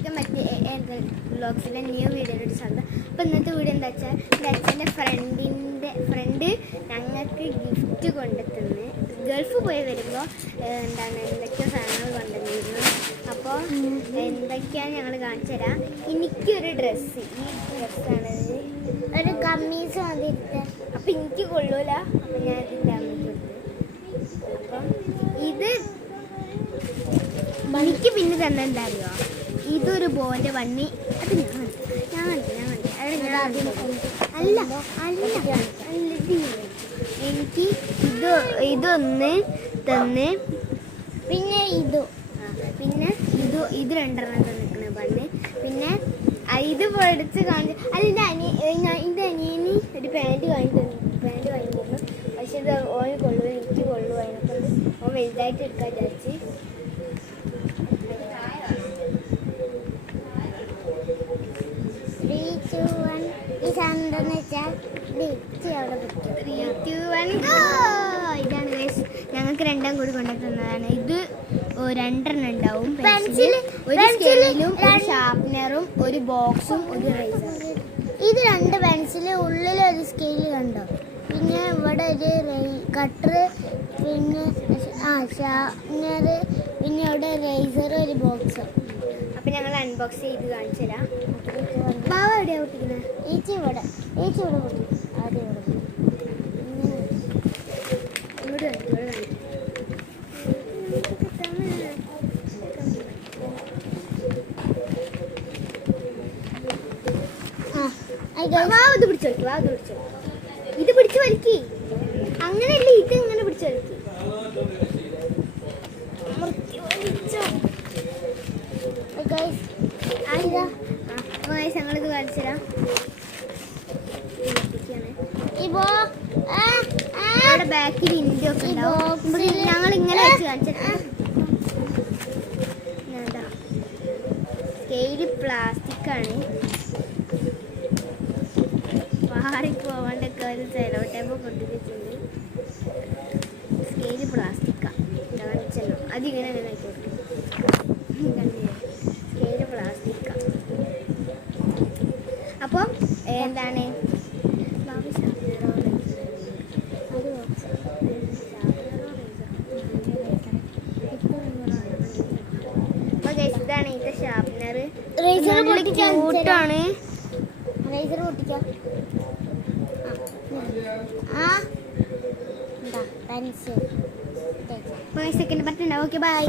എല്ലാവർക്കും മറ്റേ വ്ളോഗ്സിൻ്റെ ന്യൂ വീഡിയോയിലോട്ട് സ്വാഗതം. അപ്പോൾ ഇന്നത്തെ വീഡിയോ എന്താ വെച്ചാൽ എൻ്റെ അച്ഛൻ്റെ ഫ്രണ്ട് ഞങ്ങൾക്ക് ഗിഫ്റ്റ് കൊണ്ടുത്തന്ന് ഗൾഫ് പോയി വരുമ്പോൾ എന്തൊക്കെയോ സാധനങ്ങൾ കൊണ്ടുവന്നിരുന്നു. അപ്പോൾ എന്തൊക്കെയാണ് ഞങ്ങൾ കാണിച്ചു തരാം. എനിക്കൊരു ഡ്രസ്സ്, ഈ ഡ്രസ്സാണത്, ഒരു കമ്മീസ് വന്നിട്ട് അപ്പം എനിക്ക് കൊള്ളൂല. അപ്പം ഞാൻ ഇതിൻ്റെ അമ്മയ്ക്ക് കൊടുത്ത്. അപ്പം ഇത് എനിക്ക് പിന്നെ തന്നെ എന്താ അറിയോ, ഇതൊരു ബോൻ്റെ വണ്ണി. അത് ഞാൻ എനിക്ക് ഇതൊന്ന് തന്ന്, പിന്നെ ഇത് രണ്ടെണ്ണം തന്നിരിക്കണ ബണ്ണ്. പിന്നെ ഇത് പഠിച്ച് കാണിച്ചു. അതിൻ്റെ അനിയന് ഒരു പാൻറ് വാങ്ങിയിരുന്നു. പക്ഷെ ഇത് ഓന് കൊള്ളു, എനിക്ക് കൊള്ളു. അതിനെക്കൊണ്ട് ഓൻ വലുതായിട്ട് എടുക്കാൻ വിചാരിച്ച്. ഇതാണ് ഞങ്ങൾക്ക് രണ്ടാം കൂടി കൊണ്ടുതന്നതാണ്. ഇത് രണ്ടെണ്ണം ഉണ്ടാവും. ഒരു സ്കെയിലും ഒരു ഷാർപ്നറും ഒരു ബോക്സും ഒരു റേസറും. ഇത് രണ്ട് പെൻസില്, ഉള്ളിലൊരു സ്കെയിൽ കണ്ടോ. പിന്നെ ഇവിടെ ഒരു കട്ടർ, പിന്നെ ഷാർപ്നർ, പിന്നെ ഇവിടെ റേസർ, ഒരു ബോക്സ്. അപ്പം ഞങ്ങൾ അൺബോക്സ് ചെയ്ത് കാണിച്ചു തരാം. ബാവ എവിടെയാണ് പൊട്ടിക്കുന്നത്? ഏച്ചി ഇവിടെ പൊട്ടി. ആദ്യം ഇവിടെ ഇത് പിടിച്ചു വലിക്കി. അങ്ങനെയല്ലേ, ഇത് ഇങ്ങനെ പിടിച്ചു വലിക്കി. ഞങ്ങളിത് കാണിച്ചു തരാം. ഇവിടെ ബാക്കിൽ ഇന്ത്യ ഒക്കെ ഉണ്ടാവും. ഞങ്ങൾ ഇങ്ങനെ വെച്ച് കാണിച്ചിട്ട് സ്കെയില് പ്ലാസ്റ്റിക്കാണ്. മാറിപ്പോവാണ്ടൊക്കെ ഒരു സെലോ ടേപ്പ് പൊട്ടിച്ചിട്ടുണ്ട്. സ്കെയില് പ്ലാസ്റ്റിക്കാണ് കാണിച്ചല്ലോ. അതിങ്ങനെ അങ്ങനെ ആയിക്കോട്ടെ. സ്കെയില് പ്ലാസ്റ്റിക്കാണ്. അപ്പം എന്താണ് ഇതാണ് ഇതിന്റെ ഷാർപ്നർ. ക്യൂട്ടാണ്. റേസർ പൊട്ടിക്കാം. സെക്കൻഡ് പറ്റുണ്ടാവും. Okay, by.